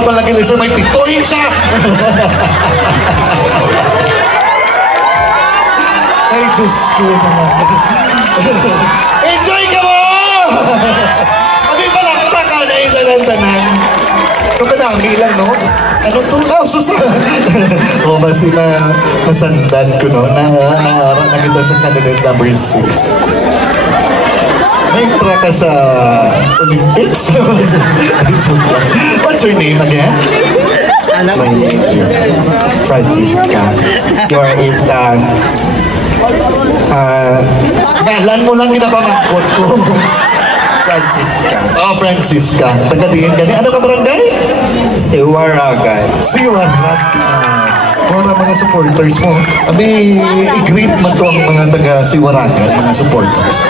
Palagi lang siya, may pitoy siya. Ay, Diyos ko naman. Enjoy ka mo! Kami palakta ka na idalandanan. Ano ka nami lang, no? Ano to? Oh, susunod. O, basi na masandan ko, no? Naharap na kita sa candidate number 6. May tra ka sa Olympics? What's your name again? My name is Francisca. Your is Ngalan mo lang ginapamangkot ko. Francisca. Oh, Francisca. Taga-tingin ka niya. Ano ka barangay? Siwaragan. Siwaragan. Para mga supporters mo. Abi, i-greet mo to ang mga taga-Siwaragan, mga supporters.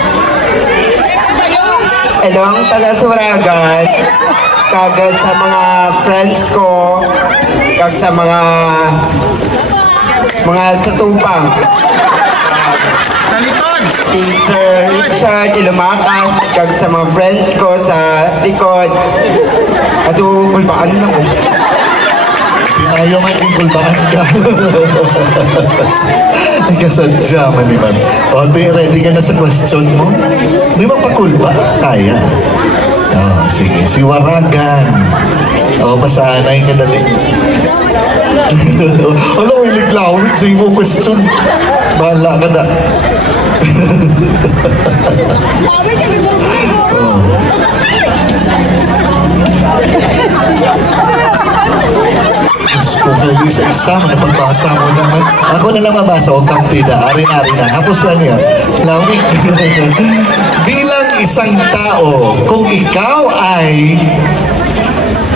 Hello, ang taga-Siwaragan. Kagad sa mga friends ko. Kag sa mga satupang. Si Sir Richard Ilumakas. Kag sa mga friends ko sa likod. Ato, kulbaan na ko. Ayaw nga yung kulbaan ka. Nagkasadya man naman. O, ready ka na sa question mo? Di ba pakulba? Kaya. O, sige. Siwaragan. O, pasanay ka dali. Alam, ilig-lawig sa imo question. Bahala ka na. Kung isa-isa, pagbasa mo naman. Ako na lang mabasa, o kaptida, ari-ari na. Hapos lang niya. Lawig. Bilang isang tao, kung ikaw ay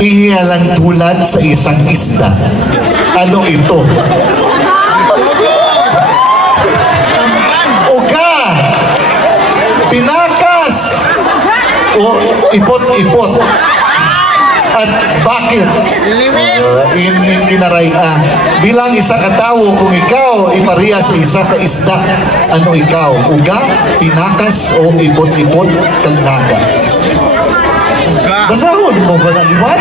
iyalang tulad sa isang isda, ano ito? Uga! Pinakas! O ipot-ipot? At bakit? In kinaray bilang isa ka tao, kung ikaw ipariya sa isa ka isda, ano ikaw? Uga, pinakas, o ipot-ipot kag naga? Basahon mo ba na liwat?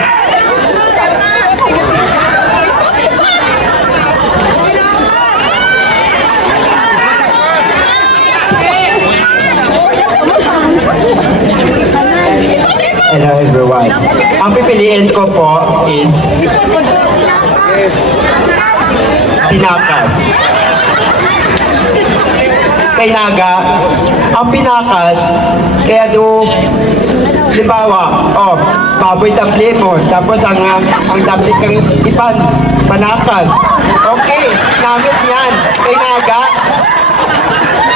Hello everyone. Ang pipiliin ko po is pinakas. Kay naga, ang pinakas, kaya do, limbawa, baboy tabli mo, tapos ang tabli kang ipan, panakas. Okay, namit yan. Kay naga,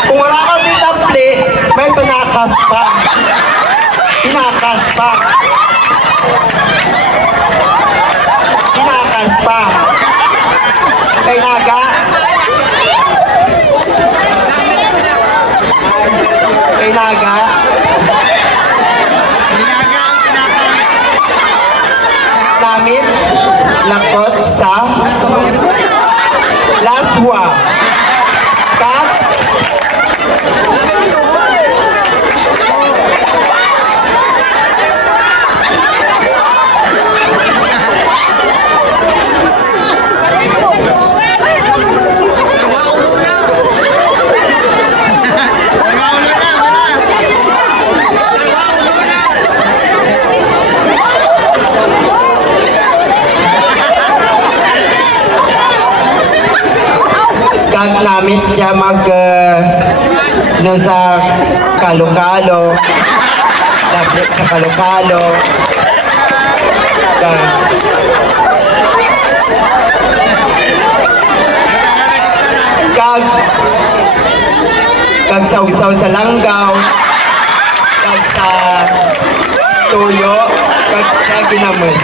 kung wala kang di tabli, may panakas pa. Pinakas pa. Pinakas pa. Kay naga. Kay naga. Namin lakot sa laswa. Kag namin siya sa Kalokalo, tablet sa Kalokalo, kag sausaw sa langgaw, kag sa tuyo, kag sa ginamon.